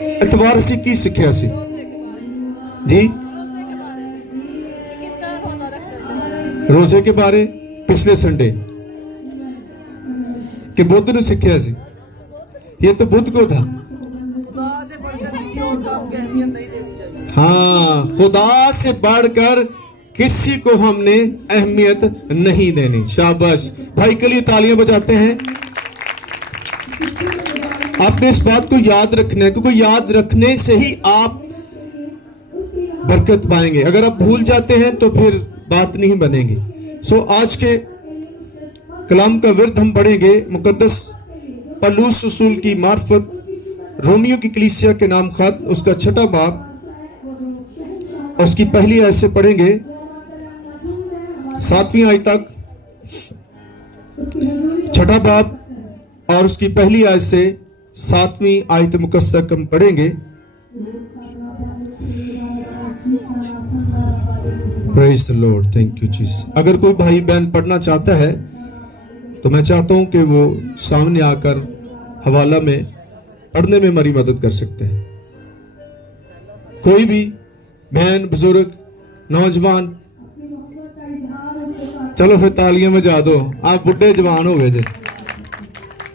एतवार से की सिक्ख्या सी जी रोजे के बारे पिछले संडे कि बुद्ध ने सिक्ख्या सी ये तो बुद्ध को था खुदा से बढ़कर किसी और काम की अहमियत नहीं देनी चाहिए। हाँ, खुदा से बढ़कर किसी को हमने अहमियत नहीं देनी। शाबाश भाई के लिए तालियां बजाते हैं। आपने इस बात को याद रखना है क्योंकि याद रखने से ही आप बरकत पाएंगे। अगर आप भूल जाते हैं तो फिर बात नहीं बनेगी। सो आज के कलाम का विर्द हम पढ़ेंगे मुकद्दस पौलुस रसूल की मार्फत रोमियो की कलीसिया के नाम खत उसका 6वां बाब और उसकी पहली आयत से पढ़ेंगे 7वीं आयत तक। 6वां बाब और उसकी पहली आयत से 7वीं आयत मुकद्दस तक हम पढ़ेंगे। Praise the Lord, thank you Jesus. अगर कोई भाई बहन पढ़ना चाहता है तो मैं चाहता हूं कि वो सामने आकर हवाला में पढ़ने में हमारी मदद कर सकते हैं। कोई भी बहन बुजुर्ग नौजवान, चलो फिर तालियां बजा दो। आप बुढ़े जवान हो गए थे,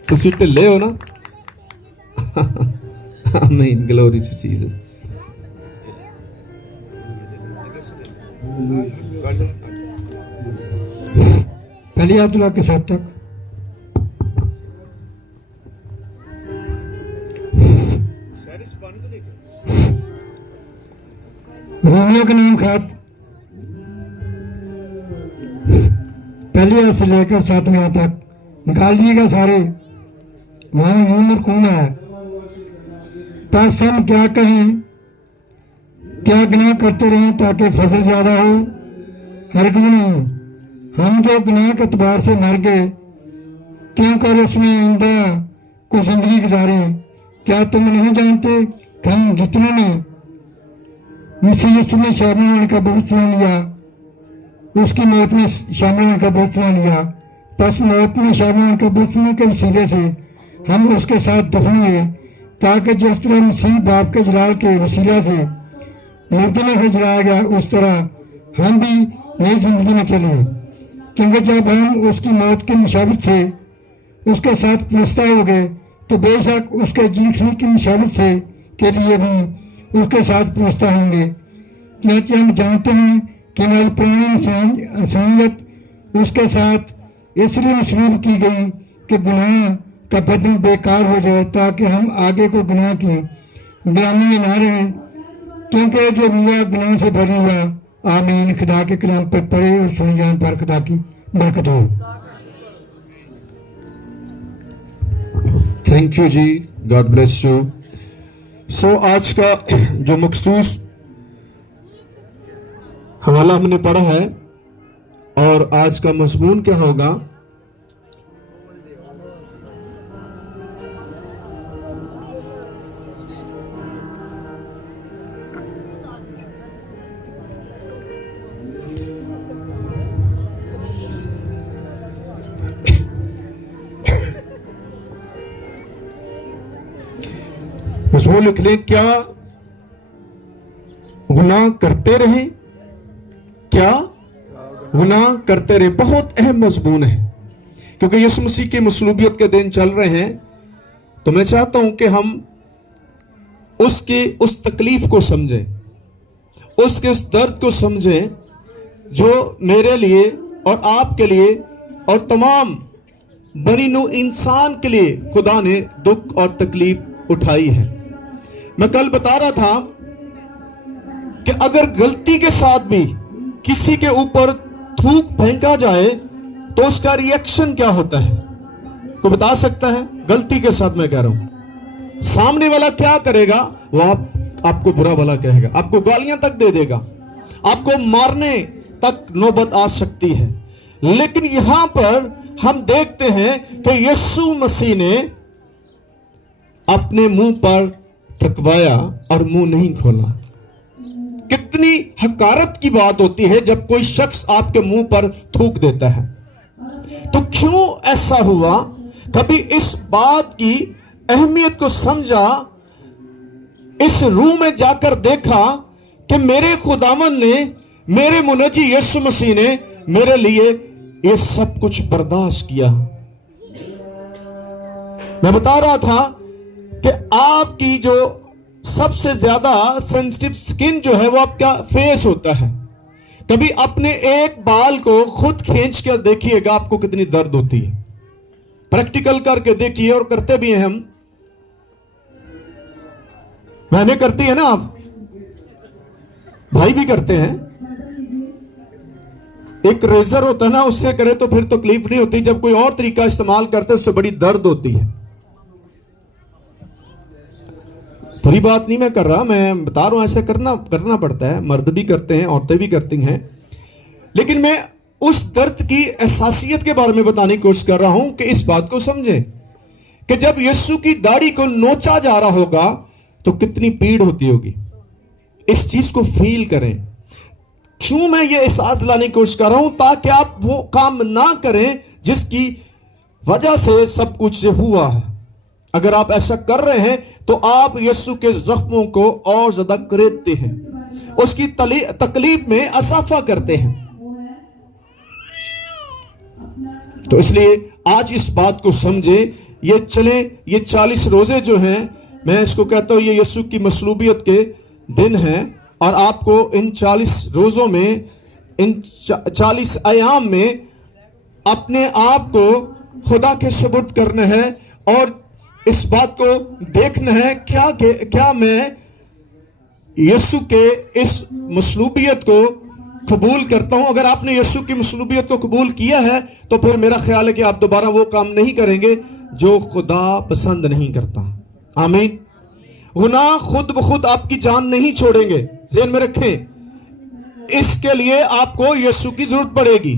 तुसी ढिले हो ना। आमीन, ग्लोरी टू जीसस। पहली आयत के 7 तक। रोमियो के नाम खत पहली आयत से लेकर 7वीं आयत तक निकाल लीजिएगा सारे। वहां उम्र कौन है? बस हम क्या कहें, क्या गुनाह करते रहें ताकि फसल ज्यादा हो? हरगिज़ नहीं। हम जो गुनाह के एतबार से मर गए क्यों कर उसमें आइंदा को जिंदगी गुजारे। क्या तुम नहीं जानते कि हम जितनों ने मसीह यीशु में शामिल होने का बपतिस्मा लिया उसकी मौत में शामिल होने का बपतिस्मा लिया, बस मौत में शामिल होने का बपतिस्मा के वसीले से हम उसके साथ दफन हुए ताकि जिस तरह मसीह बाप के जलाल के वसीला से मुर्दों में जलाया गया उस तरह हम भी नई जिंदगी में चले। क्योंकि जब हम उसकी मौत के मुशाबित से उसके साथ पुरस्ता हो गए तो बेशक उसके जीने की मुशाबित से के लिए भी उसके साथ पुरस्ता होंगे। क्योंकि हम जानते हैं कि हमारी पुरानी इंसानियत उसके साथ इसलिए मशरूब की गई कि गुनाह का बदन बेकार हो जाए ताकि हम आगे को गुनाह की गुलामी में ना रहें। क्योंकि जो मियाँ गुनाह से भरी हुआ। आमीन। खुदा के कलाम पर पढ़े और सुन जान पर खुदा की बरकत हो। थैंक यू जी, गॉड ब्लेस यू। सो आज का जो मखसूस हवाला हमने पढ़ा है और आज का मजमून क्या होगा? वो लिख ले, क्या गुनाह करते रहे, क्या गुनाह करते रहे। बहुत अहम मजमून है क्योंकि यीशु मसीह की मसलूबियत के दिन चल रहे हैं। तो मैं चाहता हूं कि हम उसके उस तकलीफ को समझें, उसके उस दर्द को समझें जो मेरे लिए और आपके लिए और तमाम बनी नू इंसान के लिए खुदा ने दुख और तकलीफ उठाई है। मैं कल बता रहा था कि अगर गलती के साथ भी किसी के ऊपर थूक फेंका जाए तो उसका रिएक्शन क्या होता है? कोई बता सकता है? गलती के साथ मैं कह रहा हूं, सामने वाला क्या करेगा? वो आपको बुरा भला कहेगा, आपको गालियां तक दे देगा, आपको मारने तक नौबत आ सकती है। लेकिन यहां पर हम देखते हैं कि यीशु मसीह ने अपने मुंह पर थकवाया और मुंह नहीं खोला। कितनी हकारत की बात होती है जब कोई शख्स आपके मुंह पर थूक देता है। तो क्यों ऐसा हुआ? कभी इस बात की अहमियत को समझा इस रूह में जाकर देखा कि मेरे खुदावन ने, मेरे मुनज्जी यीशु मसीह ने मेरे लिए ये सब कुछ बर्दाश्त किया। मैं बता रहा था कि आपकी जो सबसे ज्यादा सेंसिटिव स्किन जो है वो आपका फेस होता है। कभी अपने एक बाल को खुद खींच कर देखिएगा, आपको कितनी दर्द होती है। प्रैक्टिकल करके देखिए, और करते भी हैं हम। मैंने करती है ना, आप भाई भी करते हैं। एक रेजर होता है ना, उससे करे तो फिर तकलीफ नहीं होती। जब कोई और तरीका इस्तेमाल करते हैं उससे बड़ी दर्द होती है। बुरी बात नहीं मैं कर रहा, मैं बता रहा हूं ऐसे करना पड़ता है। मर्द भी करते हैं, औरतें भी करती हैं। लेकिन मैं उस दर्द की एहसासियत के बारे में बताने की कोशिश कर रहा हूं कि इस बात को समझें कि जब यीशु की दाढ़ी को नोचा जा रहा होगा तो कितनी पीड़ होती होगी। इस चीज को फील करें। क्यों मैं ये एहसास लाने की कोशिश कर रहा हूं? ताकि आप वो काम ना करें जिसकी वजह से सब कुछ हुआ है। अगर आप ऐसा कर रहे हैं तो आप यीशु के जख्मों को और ज्यादा करेदते हैं, उसकी तकलीफ में असाफा करते हैं। तो इसलिए आज इस बात को समझे। ये चले, ये 40 रोजे जो हैं, मैं इसको कहता हूं ये यीशु की मसलूबियत के दिन हैं। और आपको इन 40 रोजों में, इन 40 अयाम में अपने आप को खुदा के सबूत करना है और इस बात को देखना है क्या मैं यीशु के इस मसलूबियत को कबूल करता हूं। अगर आपने यीशु की मसलूबियत को कबूल किया है तो फिर मेरा ख्याल है कि आप दोबारा वो काम नहीं करेंगे जो खुदा पसंद नहीं करता। आमीन। गुनाह खुद ब खुद आपकी जान नहीं छोड़ेंगे, ज़हन में रखें। इसके लिए आपको यीशु की जरूरत पड़ेगी।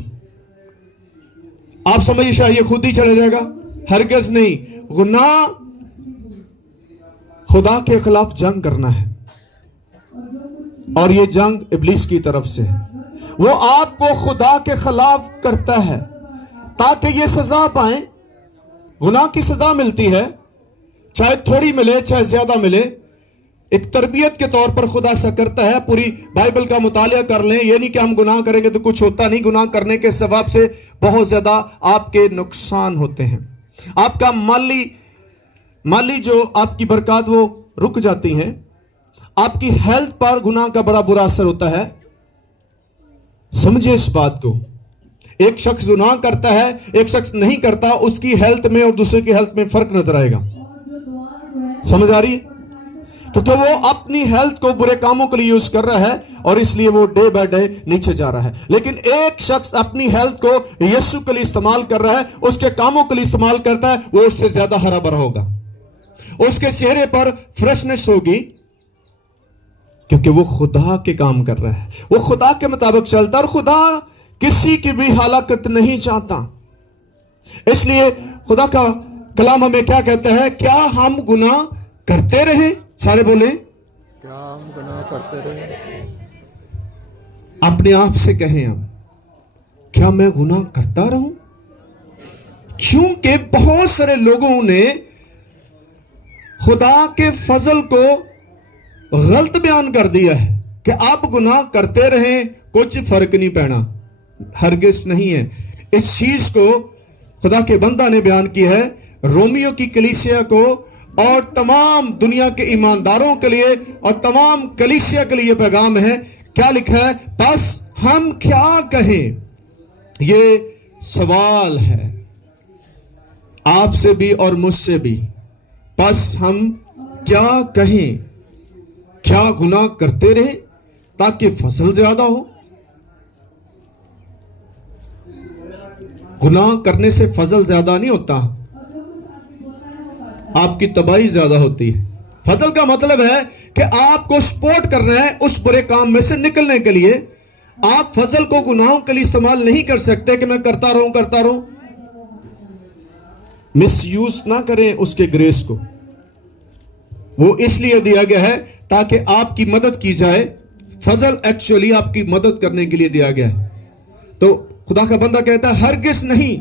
आप समझिए शायद ये खुद ही चला जाएगा, हरगिज़ नहीं। गुनाह खुदा के खिलाफ जंग करना है और ये जंग इब्लीस की तरफ से है। वो आपको खुदा के खिलाफ करता है ताकि ये सजा पाए। गुनाह की सजा मिलती है, चाहे थोड़ी मिले चाहे ज्यादा मिले। एक तरबियत के तौर पर खुदा ऐसा करता है। पूरी बाइबल का मुतालिया कर लें। ये नहीं कि हम गुनाह करेंगे तो कुछ होता नहीं। गुनाह करने के सवाब से बहुत ज्यादा आपके नुकसान होते हैं। आपका माली जो आपकी बरकत वो रुक जाती हैं। आपकी हेल्थ पर गुनाह का बड़ा बुरा असर होता है। समझिए इस बात को। एक शख्स गुनाह करता है, एक शख्स नहीं करता, उसकी हेल्थ में और दूसरे की हेल्थ में फर्क नजर आएगा। समझ आ रही है? क्योंकि वो अपनी हेल्थ को बुरे कामों के लिए यूज कर रहा है और इसलिए वो डे बाय डे नीचे जा रहा है। लेकिन एक शख्स अपनी हेल्थ को यीशु के लिए इस्तेमाल कर रहा है, उसके कामों के लिए इस्तेमाल करता है, वो उससे ज्यादा हरा भरा होगा। उसके चेहरे पर फ्रेशनेस होगी क्योंकि वो खुदा के काम कर रहा है, वो खुदा के मुताबिक चलता है। और खुदा किसी की भी हलाकत नहीं चाहता। इसलिए खुदा का कलाम हमें क्या कहता है? क्या हम गुनाह करते रहे? सारे बोले, क्या हम गुनाह करते रहे? अपने आप से कहें हम, क्या मैं गुनाह करता रहूं? क्योंकि बहुत सारे लोगों ने खुदा के फजल को गलत बयान कर दिया है कि आप गुनाह करते रहें, कुछ फर्क नहीं पैना। हरगिज नहीं है। इस चीज को खुदा के बंदा ने बयान किया है रोमियो की कलीसिया को और तमाम दुनिया के ईमानदारों के लिए और तमाम कलीसिया के लिए पैगाम है। क्या लिखा है? बस हम क्या कहें, ये सवाल है आपसे भी और मुझसे भी। बस हम क्या कहें? क्या गुनाह करते रहे ताकि फसल ज्यादा हो? गुनाह करने से फजल ज्यादा नहीं होता, आपकी तबाही ज्यादा होती है। फजल का मतलब है कि आपको सपोर्ट करना है उस बुरे काम में से निकलने के लिए। आप फजल को गुनाहों के लिए इस्तेमाल नहीं कर सकते कि मैं करता रहूं। मिसयूज ना करें उसके ग्रेस को। वो इसलिए दिया गया है ताकि आपकी मदद की जाए। फजल एक्चुअली आपकी मदद करने के लिए दिया गया है। तो खुदा का बंदा कहता है हरगिज नहीं,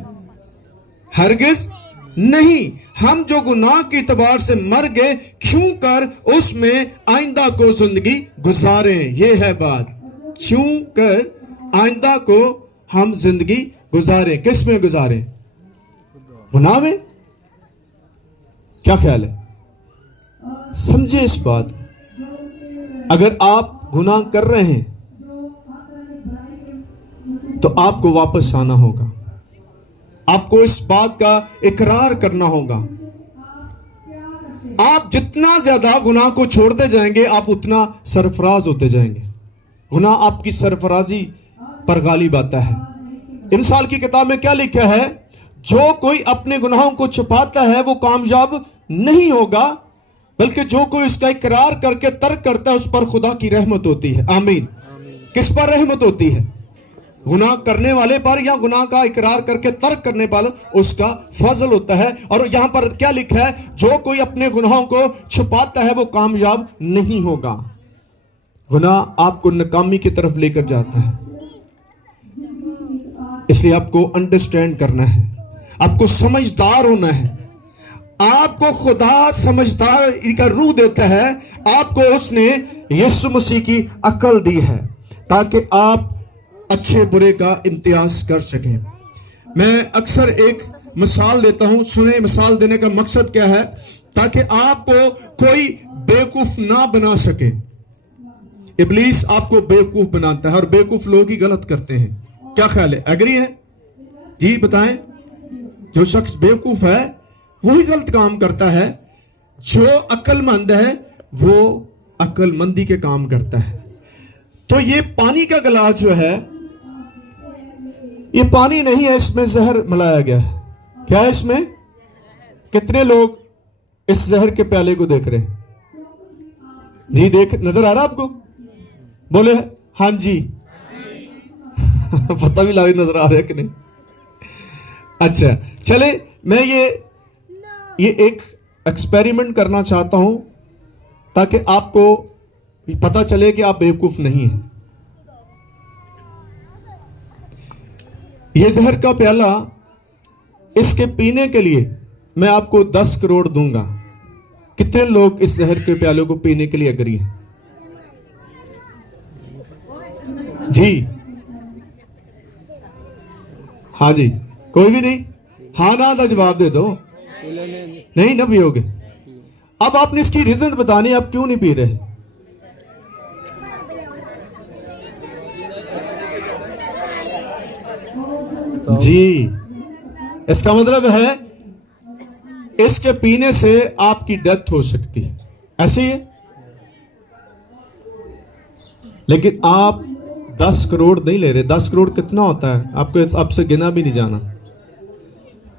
हरगिज नहीं, हम जो गुनाह की एतबार से मर गए, क्यों कर उसमें आइंदा को जिंदगी गुजारें। ये है बात, क्यों कर आइंदा को हम जिंदगी गुजारें। किस में गुजारें? गुनाह में। क्या ख्याल है? समझे इस बात। अगर आप गुनाह कर रहे हैं तो आपको वापस आना होगा, आपको इस बात का इकरार करना होगा। आप जितना ज्यादा गुनाह को छोड़ते जाएंगे, आप उतना सरफराज होते जाएंगे। गुनाह आपकी सरफराजी पर गालिब आता है। इमसाल की किताब में क्या लिखा है? जो कोई अपने गुनाहों को छुपाता है वो कामयाब नहीं होगा, बल्कि जो कोई इसका इकरार करके तर्क करता है उस पर खुदा की रहमत होती है। आमीन। किस पर रहमत होती है? गुनाह करने वाले पर, या गुनाह का इकरार करके तर्क करने पर उसका फजल होता है। और यहां पर क्या लिखा है? जो कोई अपने गुनाहों को छुपाता है वो कामयाब नहीं होगा। गुनाह आपको नाकामी की तरफ लेकर जाता है। इसलिए आपको अंडरस्टैंड करना है, आपको समझदार होना है। आपको खुदा समझदारी का रूह देता है, आपको उसने यीशु मसीह की अकल दी है ताकि आप अच्छे बुरे का इम्तियाज कर सकें। मैं अक्सर एक मिसाल देता हूं, सुने मिसाल देने का मकसद क्या है? ताकि आपको कोई बेवकूफ ना बना सके। इब्लीस आपको बेवकूफ बनाता है और बेवकूफ लोग ही गलत करते हैं। क्या ख्याल है? एग्री है जी? बताएं। जो शख्स बेवकूफ है वही गलत काम करता है, जो अक्लमंद है वो अक्लमंदी के काम करता है। तो ये पानी का गिलास जो है, ये पानी नहीं है, इसमें जहर मिलाया गया है। क्या है इसमें? कितने लोग इस जहर के प्याले को देख रहे हैं? जी, देख, नजर आ रहा आपको? बोले हां जी। पता भी लग नजर आ रहा है कि नहीं? अच्छा, चले, मैं ये एक एक्सपेरिमेंट करना चाहता हूं ताकि आपको पता चले कि आप बेवकूफ नहीं हैं। ये जहर का प्याला, इसके पीने के लिए मैं आपको 10 करोड़ दूंगा। कितने लोग इस जहर के प्याले को पीने के लिए एग्री हैं? जी, हाँ जी। कोई भी नहीं? हाँ ना का जवाब दे दो। नहीं ना पियोगे? अब आपने इसकी रीजन बतानी, आप क्यों नहीं पी रहे? जी, इसका मतलब है इसके पीने से आपकी डेथ हो सकती है, ऐसे ही है। लेकिन आप 10 करोड़ नहीं ले रहे। 10 करोड़ कितना होता है आपको आपसे गिना भी नहीं जाना,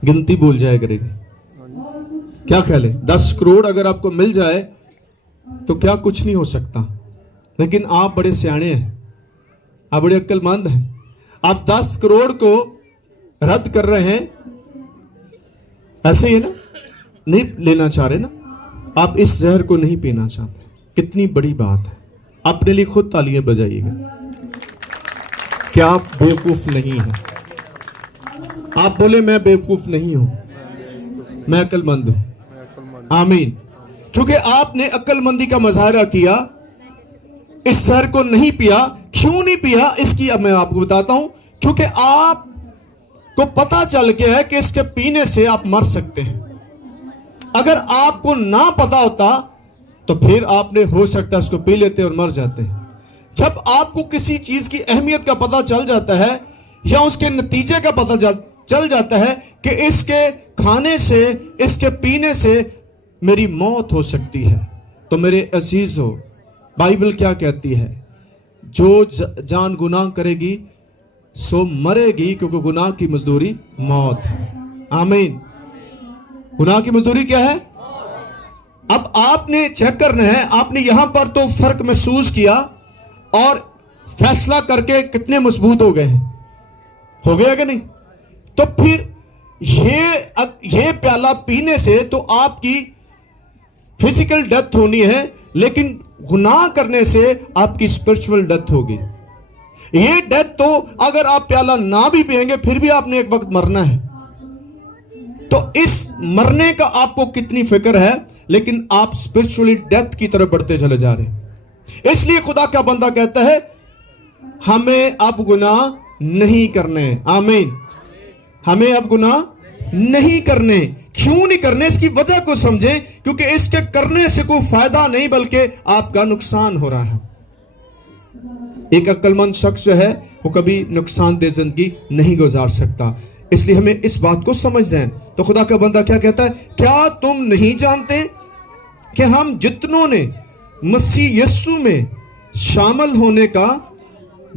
गिनती भूल जाए करेगी। क्या ख्याल है? 10 करोड़ अगर आपको मिल जाए तो क्या कुछ नहीं हो सकता। लेकिन आप बड़े सियाने हैं, आप बड़े अक्लमंद हैं। आप 10 करोड़ को रद्द कर रहे हैं, ऐसे ही है ना? नहीं लेना चाह रहे ना? आप इस जहर को नहीं पीना चाहते। कितनी बड़ी बात है। अपने लिए खुद तालियां बजाइएगा कि आप बेवकूफ नहीं हैं। आप बोले मैं बेवकूफ नहीं हूं, मैं अक्लमंद हूं। आमीन। क्योंकि आपने अक्लमंदी का मुजाहरा किया, इस जहर को नहीं पिया। क्यों नहीं पिया इसकी अब मैं आपको बताता हूं। क्योंकि आपको पता चल गया है कि इसके पीने से आप मर सकते हैं। अगर आपको ना पता होता तो फिर आपने हो सकता है उसको पी लेते और मर जाते हैं। जब आपको किसी चीज की अहमियत का पता चल जाता है या उसके नतीजे का पता चल जाता है कि इसके खाने से, इसके पीने से मेरी मौत हो सकती है, तो मेरे अजीजों, बाइबल क्या कहती है? जो जान गुनाह करेगी सो मरेगी, क्योंकि गुनाह की मजदूरी मौत है। आमीन। गुनाह की मजदूरी क्या है? अब आपने चेक करना है। आपने यहां पर तो फर्क महसूस किया और फैसला करके कितने मजबूत हो गए हैं? हो गया कि नहीं? तो फिर ये प्याला पीने से तो आपकी फिजिकल डेथ होनी है, लेकिन गुनाह करने से आपकी स्पिरिचुअल डेथ होगी। ये डेथ तो अगर आप प्याला ना भी पिएंगे फिर भी आपने एक वक्त मरना है। तो इस मरने का आपको कितनी फिक्र है, लेकिन आप स्पिरिचुअली डेथ की तरफ बढ़ते चले जा रहे हैं। इसलिए खुदा का बंदा कहता है हमें अब गुनाह नहीं करने। आमीन। हमें अब गुनाह नहीं करने। क्यों नहीं करने, इसकी वजह को समझें, क्योंकि इसके करने से कोई फायदा नहीं बल्कि आपका नुकसान हो रहा है। एक अक्लमंद शख्स जो है वो कभी नुकसानदेह जिंदगी नहीं गुजार सकता, इसलिए हमें इस बात को समझना है। तो खुदा का बंदा क्या कहता है, क्या तुम नहीं जानते कि हम जितनों ने मसीह यीशु में शामिल होने का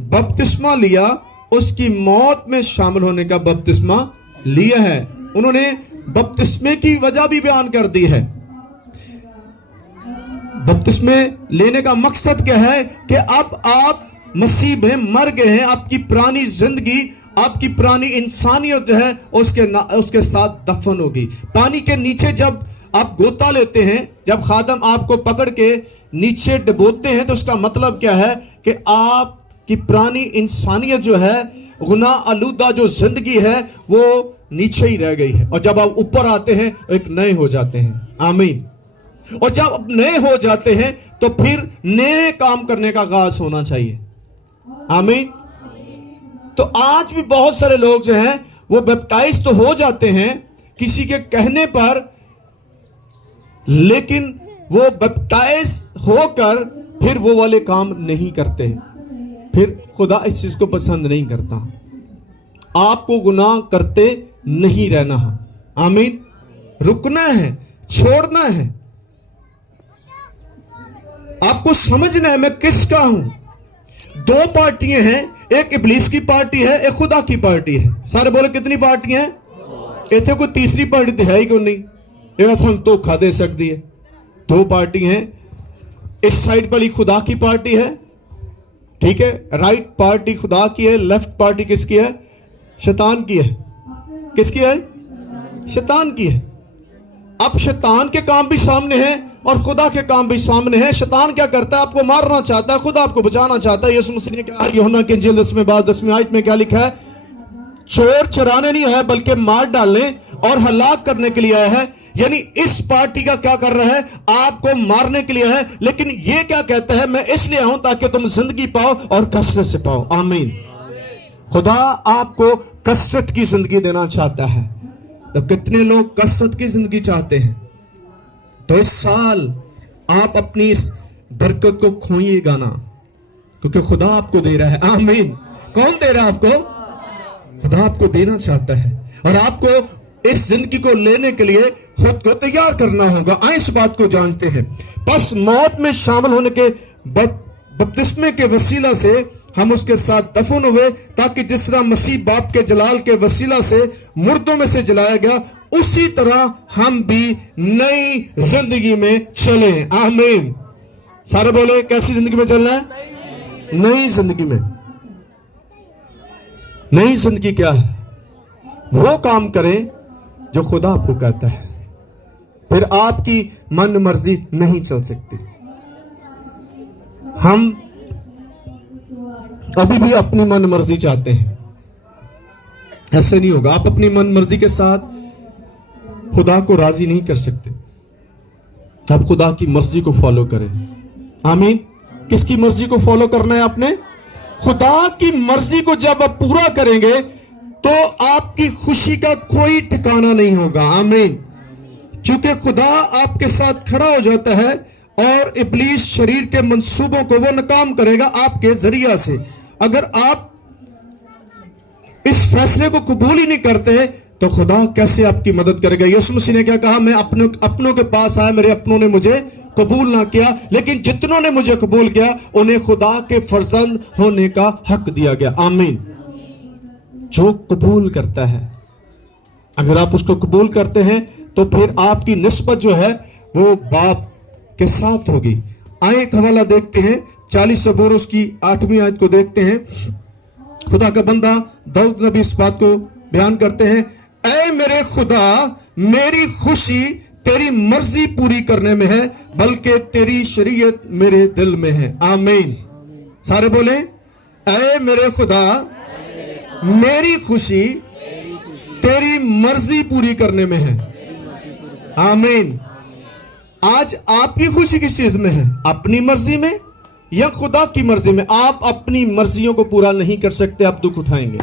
बपतिस्मा लिया, उसकी मौत में शामिल होने का बपतिस्मा लिया है। उन्होंने बपतिस्मे की वजह भी बयान कर दी है। बपतिस्मे लेने का मकसद क्या है कि अब आप मसीह में मर गए हैं, आपकी पुरानी जिंदगी, आपकी पुरानी इंसानियत जो है उसके साथ दफन होगी। पानी के नीचे जब आप गोता लेते हैं, जब खादम आपको पकड़ के नीचे डुबोते हैं, तो उसका मतलब क्या है कि आपकी पुरानी इंसानियत जो है, गुनाह आलूदा जो जिंदगी है, वो नीचे ही रह गई है, और जब आप ऊपर आते हैं एक नए हो जाते हैं। आमीन। और जब आप नए हो जाते हैं तो फिर नए काम करने का आगाज होना चाहिए। आमीन। तो आज भी बहुत सारे लोग जो हैं वो बैप्टाइज तो हो जाते हैं किसी के कहने पर, लेकिन वो बैप्टाइज होकर फिर वो वाले काम नहीं करते। फिर खुदा इस चीज को पसंद नहीं करता। आपको गुनाह करते नहीं रहना है। आमीन। रुकना है, छोड़ना है। आपको समझना है मैं किसका हूं। दो पार्टियां हैं, एक इब्लीस की पार्टी है, एक खुदा की पार्टी है। सारे बोले कितनी पार्टियां हैं? इतने कोई तीसरी पार्टी तो है ही कोई नहीं, जेड़ा हम धोखा दे सकती है। दो पार्टी हैं, इस साइड वाली खुदा की पार्टी है, ठीक है, राइट पार्टी खुदा की है, लेफ्ट पार्टी किसकी है? शैतान की है। किसकी है? शैतान की है। अब शैतान के काम भी सामने हैं और खुदा के काम भी सामने हैं। शैतान क्या करता है? आपको मारना चाहता है, खुदा आपको बचाना चाहता है। यीशु मसीह ने कहा यूहन्ना की इंजील 10 आयत में क्या लिखा है? चोर चुराने नहीं है बल्कि मार डालने और हलाक करने के लिए आया है। यानी इस पार्टी का क्या कर रहा है? आपको मारने के लिए है। लेकिन ये क्या कहता है? मैं इसलिए आऊं ताकि तुम जिंदगी पाओ और कसरत से पाओ। आमीन। खुदा आपको कसरत की जिंदगी देना चाहता है। तो कितने लोग कसरत की जिंदगी चाहते हैं? तो इस साल आप अपनी इस बरकत को खोइएगा ना, क्योंकि खुदा आपको दे रहा है। आमीन। कौन दे रहा है आपको? खुदा आपको देना चाहता है, और आपको इस जिंदगी को लेने के लिए खुद को तैयार करना होगा। आइए इस बात को जानते हैं। बस मौत में शामिल होने के बपतिस्मे के वसीला से हम उसके साथ दफन हुए, ताकि जिस तरह मसीह बाप के जलाल के वसीला से मुर्दों में से जलाया गया, उसी तरह हम भी नई जिंदगी में चले। आमीन। सारे बोले कैसी जिंदगी में चलना है? नई जिंदगी में। नई जिंदगी क्या है? वो काम करें जो खुदा आपको कहता है, फिर आपकी मन मर्जी नहीं चल सकती। हम अभी भी अपनी मन मर्जी चाहते हैं, ऐसे नहीं होगा। आप अपनी मन मर्जी के साथ खुदा को राजी नहीं कर सकते। आप खुदा की मर्जी को फॉलो करें। आमीन। किसकी मर्जी को फॉलो करना है आपने? खुदा की मर्जी को जब आप पूरा करेंगे तो आपकी खुशी का कोई ठिकाना नहीं होगा। आमीन। क्योंकि खुदा आपके साथ खड़ा हो जाता है और इब्लीस शरीर के मंसूबों को वो नाकाम करेगा आपके जरिया से। अगर आप इस फैसले को कबूल ही नहीं करते तो खुदा कैसे आपकी मदद करेगा? यीशु मसीह ने क्या कहा? मैं अपनों के पास आया, मेरे अपनों ने मुझे कबूल ना किया, लेकिन जितनों ने मुझे कबूल किया उन्हें खुदा के फर्जंद होने का हक दिया गया। आमीन। जो कबूल करता है, अगर आप उसको कबूल करते हैं तो फिर आपकी निस्बत जो है वो बाप के साथ होगी। आए एक हवाला देखते हैं, 40 ज़बूर उसकी 8वीं आयत को देखते हैं। खुदा का बंदा दाऊद नबी इस बात को बयान करते हैं, ऐ मेरे खुदा, मेरी खुशी तेरी मर्जी पूरी करने में है, बल्कि तेरी शरीयत मेरे दिल में है। आमीन। सारे बोले, ऐ मेरे खुदा, मेरी खुशी तेरी मर्जी पूरी करने में है। आमीन। आज आपकी खुशी किस चीज में है? अपनी मर्जी में या खुदा की मर्जी में? आप अपनी मर्जियों को पूरा नहीं कर सकते, आप दुख उठाएंगे,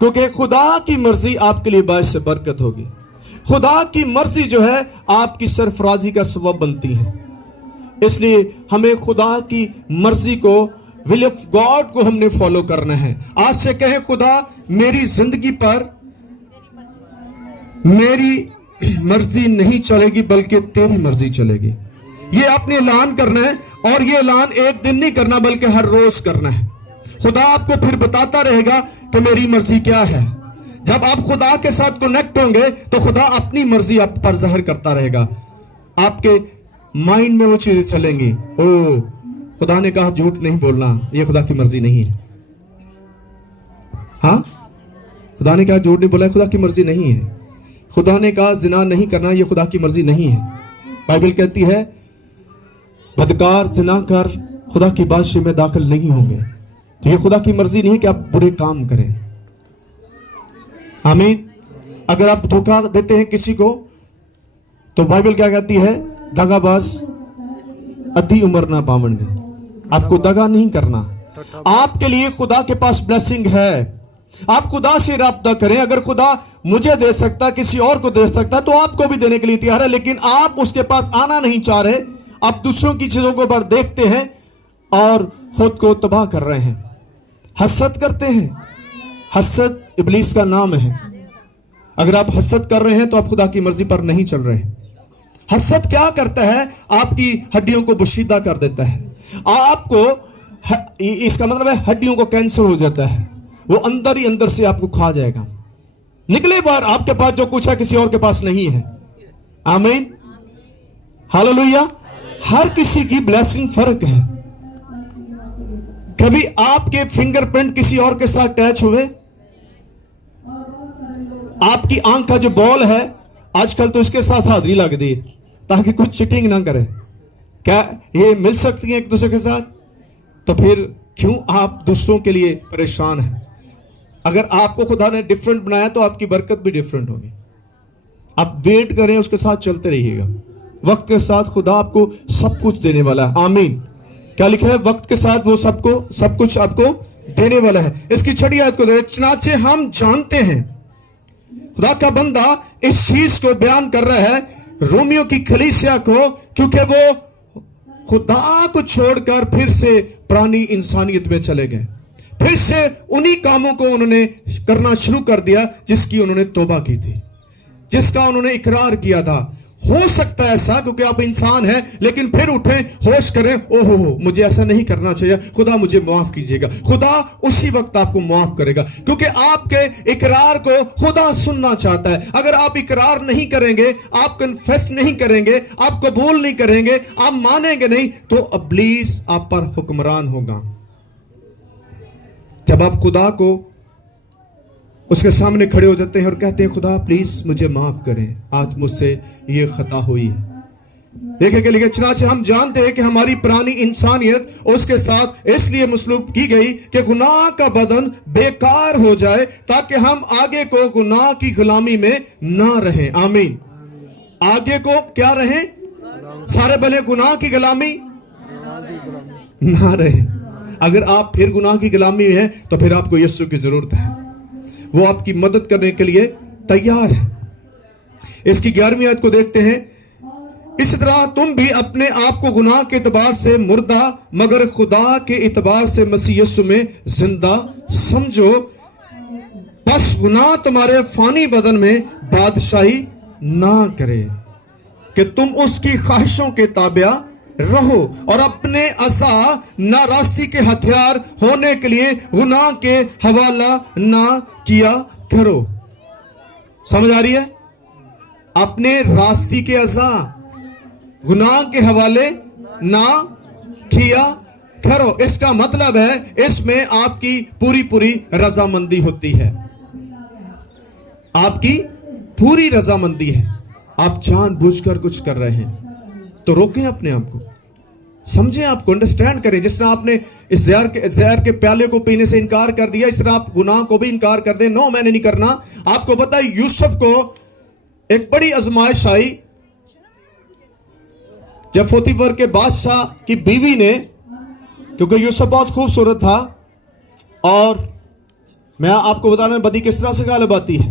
क्योंकि खुदा की मर्जी आपके लिए बायस से बरकत होगी। खुदा की मर्जी जो है आपकी सरफराजी का सबब बनती है। इसलिए हमें खुदा की मर्जी को, विल ऑफ गॉड को हमने फॉलो करना है। आज से कहें, खुदा मेरी जिंदगी पर मेरी मर्जी नहीं चलेगी बल्कि तेरी मर्जी चलेगी। ये आपने ऐलान करना है, और ये ऐलान एक दिन नहीं करना बल्कि हर रोज करना है। खुदा आपको फिर बताता रहेगा कि मेरी मर्जी क्या है। जब आप खुदा के साथ कनेक्ट होंगे तो खुदा अपनी मर्जी आप पर जाहिर करता रहेगा। आपके माइंड में वो चीजें चलेंगी, ओ खुदा ने कहा झूठ नहीं बोलना, ये खुदा की मर्जी नहीं है। हाँ, खुदा ने कहा झूठ नहीं बोला, खुदा की मर्जी नहीं है। खुदा ने कहा जिना नहीं करना, ये खुदा की मर्जी नहीं है। बाइबल कहती है बदकार जिना कर खुदा की बादशाही में दाखिल नहीं होंगे। तो ये खुदा की मर्जी नहीं है कि आप बुरे काम करें। आमीन। अगर आप धोखा देते हैं किसी को तो बाइबल क्या कहती है? दगाबाज अधी उम्र ना पावन दे। आपको दगा नहीं करना। आपके लिए खुदा के पास ब्लेसिंग है। आप खुदा से राब्ता करें। अगर खुदा मुझे दे सकता, किसी और को दे सकता, तो आपको भी देने के लिए तैयार है, लेकिन आप उसके पास आना नहीं चाह रहे। आप दूसरों की चीजों को पर देखते हैं और खुद को तबाह कर रहे हैं। हसद करते हैं। हसद इब्लीस का नाम है। अगर आप हसद कर रहे हैं तो आप खुदा की मर्जी पर नहीं चल रहे हैं। हसद क्या करता है? आपकी हड्डियों को बुशीदा कर देता है। आपको, इसका मतलब है हड्डियों को कैंसर हो जाता है। वो अंदर ही अंदर से आपको खा जाएगा। निकले बाहर, आपके पास जो कुछ है किसी और के पास नहीं है। आमीन, हालेलुया। हर किसी की ब्लेसिंग फर्क है। कभी आपके फिंगरप्रिंट किसी और के साथ अटैच हुए? आपकी आंख का जो बॉल है आजकल तो इसके साथ हाजिरी लग दी ताकि कुछ चिटिंग ना करे। क्या ये मिल सकती है एक दूसरे के साथ? तो फिर क्यों आप दूसरों के लिए परेशान हैं? अगर आपको खुदा ने डिफरेंट बनाया तो आपकी बरकत भी डिफरेंट होगी। आप वेट करें, उसके साथ चलते रहिएगा। वक्त के साथ खुदा आपको सब कुछ देने वाला है। आमीन। क्या लिखा है? वक्त के साथ वो सब कुछ आपको देने वाला है। इसकी छठी आयत को देखिए, चनाचे हम जानते हैं। खुदा का बंदा इस चीज को बयान कर रहा है रोमियो की कलीसिया को, क्योंकि वो खुदा को छोड़कर फिर से पुरानी इंसानियत में चले गए। फिर से उन्हीं कामों को उन्होंने करना शुरू कर दिया जिसकी उन्होंने तौबा की थी, जिसका उन्होंने इकरार किया था। हो सकता है ऐसा, क्योंकि आप इंसान हैं, लेकिन फिर उठें, होश करें, ओहो मुझे ऐसा नहीं करना चाहिए, खुदा मुझे माफ कीजिएगा। खुदा उसी वक्त आपको माफ करेगा, क्योंकि आपके इकरार को खुदा सुनना चाहता है। अगर आप इकरार नहीं करेंगे, आप कन्फेस नहीं करेंगे, आप कबूल नहीं करेंगे, आप मानेंगे नहीं, तो इब्लीस आप पर हुक्मरान होगा। जब आप खुदा को उसके सामने खड़े हो जाते हैं और कहते हैं खुदा प्लीज मुझे माफ करें, आज मुझसे ये खता हुई है। देखिए कि लिखे, चनाचे हम जानते हैं कि हमारी पुरानी इंसानियत उसके साथ इसलिए मसलूब की गई कि गुनाह का बदन बेकार हो जाए, ताकि हम आगे को गुनाह की गुलामी में ना रहें। आमीन। आगे को क्या रहें? सारे भले गुनाह की गुलामी ना रहें। अगर आप फिर गुनाह की गुलामी में हैं तो फिर आपको यीशु की जरूरत है। वो आपकी मदद करने के लिए तैयार है। इसकी 11वीं आयत को देखते हैं। इस तरह तुम भी अपने आप को गुनाह के एतबार से मुर्दा मगर खुदा के एतबार से मसीह यीशु में जिंदा समझो। बस गुनाह तुम्हारे फानी बदन में बादशाही ना करे कि तुम उसकी ख्वाहिशों के ताबिया रहो और अपने असा नारास्ती के हथियार होने के लिए गुनाह के हवाला ना किया करो। समझ आ रही है? अपने रास्ती के असा गुनाह के हवाले ना किया करो। इसका मतलब है इसमें आपकी पूरी पूरी रजामंदी होती है। आपकी पूरी रजामंदी है। आप जानबूझकर कुछ कर रहे हैं तो रोकें अपने आप को। समझें, आपको अंडरस्टैंड करें. जिस तरह आपने इस जहर के प्याले को पीने से इनकार कर दिया, इस तरह आप गुनाह को भी इनकार कर दें. नो, मैंने नहीं करना. आपको पता है यूसुफ को एक बड़ी आजमाइश आई जब पोतीफर के बादशाह की बीवी ने, क्योंकि यूसुफ बहुत खूबसूरत था, और मैं आपको बताना बदी किस तरह से गालिब आती है.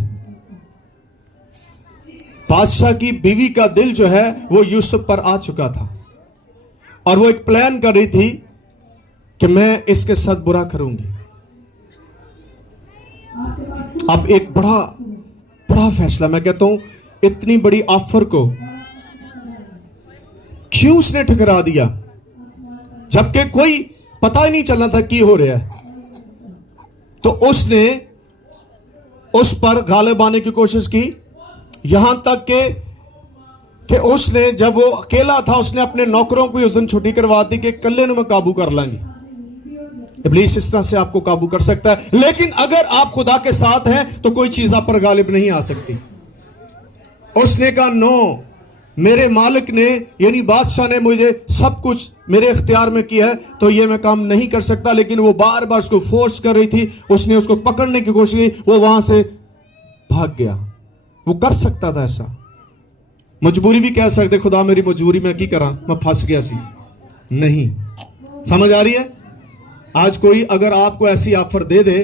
बादशाह की बीवी का दिल जो है वो यूसुफ पर आ चुका था, और वो एक प्लान कर रही थी कि मैं इसके साथ बुरा करूंगी. अब एक बड़ा फैसला, मैं कहता हूं इतनी बड़ी ऑफर को क्यों उसने ठुकरा दिया, जबकि कोई पता ही नहीं चलना था की हो रहा है. तो उसने उस पर गालिब आने की कोशिश की, यहां तक कि उसने, जब वो अकेला था, उसने अपने नौकरों को उस दिन छुट्टी करवा दी कि कल्ले में काबू कर लांगी. इब्लीस इस तरह से आपको काबू कर सकता है, लेकिन अगर आप खुदा के साथ हैं तो कोई चीज आप पर गालिब नहीं आ सकती. उसने कहा नो, मेरे मालिक ने यानी बादशाह ने मुझे सब कुछ मेरे इख्तियार में किया है, तो ये मैं काम नहीं कर सकता. लेकिन वो बार बार उसको फोर्स कर रही थी, उसने उसको पकड़ने की कोशिश की, वो वहां से भाग गया. वो कर सकता था ऐसा. मजबूरी भी कह सकते, खुदा मेरी मजबूरी में की करा, मैं फंस गया सी. नहीं, समझ आ रही है. आज कोई अगर आपको ऐसी ऑफर दे दे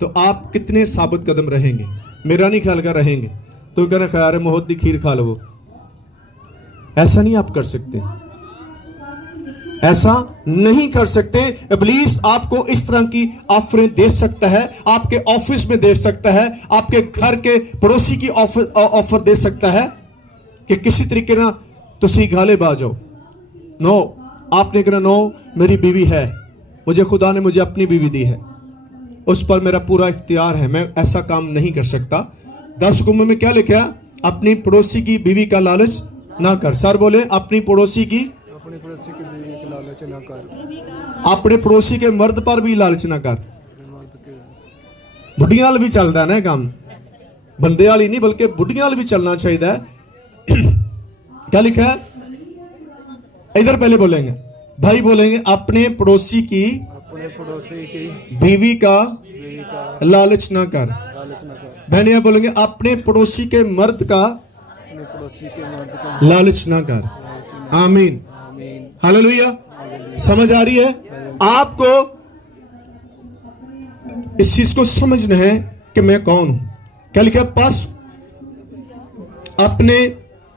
तो आप कितने साबित कदम रहेंगे? मेरा नहीं ख्याल कर रहेंगे. तो कहना ख्याल है मोहत की खीर खा लो. ऐसा नहीं आप कर सकते, ऐसा नहीं कर सकते. इब्लीस आपको इस तरह की ऑफरें दे सकता है, आपके ऑफिस में दे सकता है, आपके घर के पड़ोसी की ऑफर दे सकता है कि किसी तरीके ना तुसी गालिब आ जाओ. नो, आपने कहना नो, मेरी बीवी है, मुझे खुदा ने मुझे अपनी बीवी दी है, उस पर मेरा पूरा इख्तियार है, मैं ऐसा काम नहीं कर सकता. 10 हुक्मों में क्या लिखा? अपनी पड़ोसी की बीवी का लालच ना कर. सर बोले, अपनी पड़ोसी की बीवी का लालच ना कर. अपने पड़ोसी के मर्द पर भी लालच ना कर. बुढ़ियां वाल भी चलता है ना काम, बंदे वाली नहीं बल्कि बुढ़ियां वाल भी चलना चाहिए. क्या लिखा है इधर? पहले बोलेंगे भाई, बोलेंगे अपने पड़ोसी की बीवी का लालच ना कर. बहनियां बोलेंगे अपने पड़ोसी के मर्द का लालच ना कर. आमीन, हालेलुया. समझ आ रही है? आपको इस चीज को समझना है कि मैं कौन हूं. क्या लिखा? पास अपने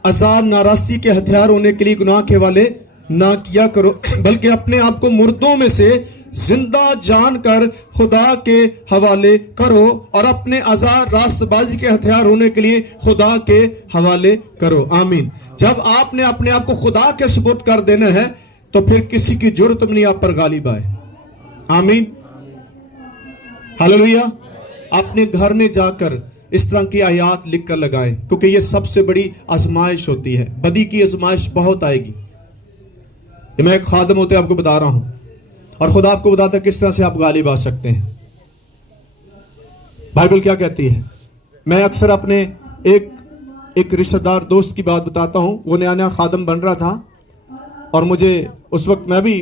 अजाब नाराजगी के हथियार होने के लिए गुनाह के हवाले ना किया करो, बल्कि अपने आप को मुर्दों में से जिंदा जानकर खुदा के हवाले करो, और अपने अजाब रास्तबाजी के हथियार होने के लिए खुदा के हवाले करो. आमीन. जब आपने अपने आप को खुदा के सुपुर्द कर देना है तो फिर किसी की जुर्रत नहीं आप पर गालिब आए. आमीन, हालेलुया. अपने घर में जाकर इस तरह की आयात लिख कर लगाएं, क्योंकि ये सबसे बड़ी आजमाइश होती है. बदी की आजमाइश बहुत आएगी. ये मैं एक खादम होते आपको बता रहा हूं, और खुदा आपको बताता है किस तरह से आप गालिब आ सकते हैं. बाइबल क्या कहती है? मैं अक्सर अपने एक रिश्तेदार दोस्त की बात बताता हूं. वो नया नया खादम बन रहा था, और मुझे उस वक्त, मैं भी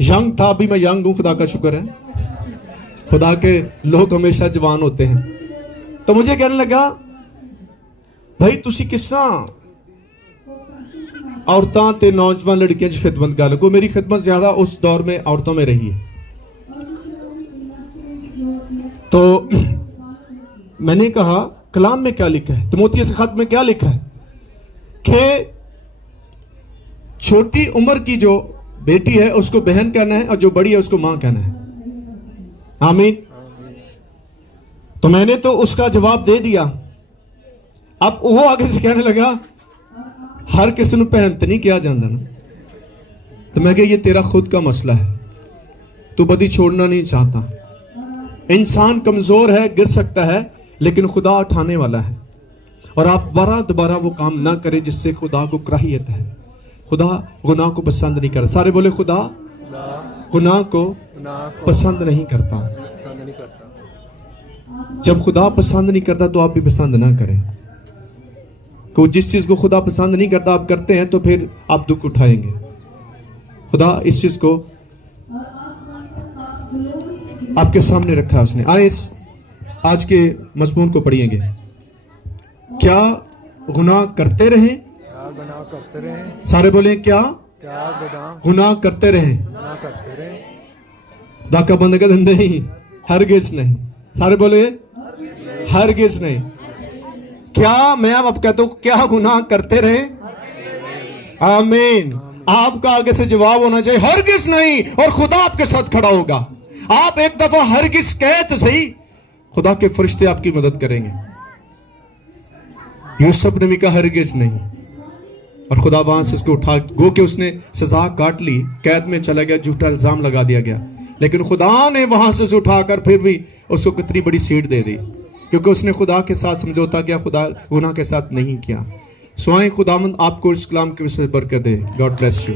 यंग था, अभी मैं यंग हूं, खुदा का शुक्र है. खुदा के लोग हमेशा जवान होते हैं. तो मुझे कहने लगा, भाई तुसी किस तरह औरतां ते नौजवान लड़कियां की खिदमत कर लो. मेरी खिदमत ज्यादा उस दौर में औरतों में रही है. तो मैंने कहा कलाम में क्या लिखा है, तिमोथियस के खत में क्या लिखा है कि छोटी उम्र की जो बेटी है उसको बहन कहना है, और जो बड़ी है उसको मां कहना है. आमीन. तो मैंने तो उसका जवाब दे दिया. अब वो आगे से कहने लगा, हर किसी को भैन तो नहीं किया जाता ना. तो मैं कहा ये तेरा खुद का मसला है, तू बदी छोड़ना नहीं चाहता. इंसान कमजोर है, गिर सकता है, लेकिन खुदा उठाने वाला है. और आप दोबारा वो काम ना करें जिससे खुदा को कराहियत है. खुदा गुनाह को पसंद नहीं करता. सारे बोले, खुदा गुनाह को पसंद नहीं करता. जब खुदा पसंद नहीं करता तो आप भी पसंद ना करें, क्योंकि जिस चीज को खुदा पसंद नहीं करता आप करते हैं तो फिर आप दुख उठाएंगे. खुदा इस चीज को आपके सामने रखा है उसने. आइए आज के मजमून को पढ़िएंगे. क्या गुनाह करते रहें, क्या गुनाह करते रहे, सारे बोले क्या क्या गुनाह करते रहें. गुनाह करते रहे, खुदा का बंदा नहीं, हरगिज नहीं. सारे बोले हरगिज नहीं. क्या मैं अब कहता हूं क्या गुनाह करते रहे. आमीन. आपका आगे से जवाब होना चाहिए हरगिज नहीं, और खुदा आपके साथ खड़ा होगा. आप एक दफा हरगिज कहे तो सही, खुदा के फरिश्ते आपकी मदद करेंगे. यूसुफ नबी का हरगिज नहीं, और खुदा वहां से उसको उठा, गो के उसने सजा काट ली, कैद में चला गया, झूठा इल्जाम लगा दिया गया, लेकिन खुदा ने वहां से उसे उठाकर फिर भी उसको कितनी बड़ी सीट दे दी, क्योंकि उसने खुदा के साथ समझौता किया, खुदा गुनाह के साथ नहीं किया. सो आए खुदावंद आपको इस कलाम के विषय बरकत दे. God bless you.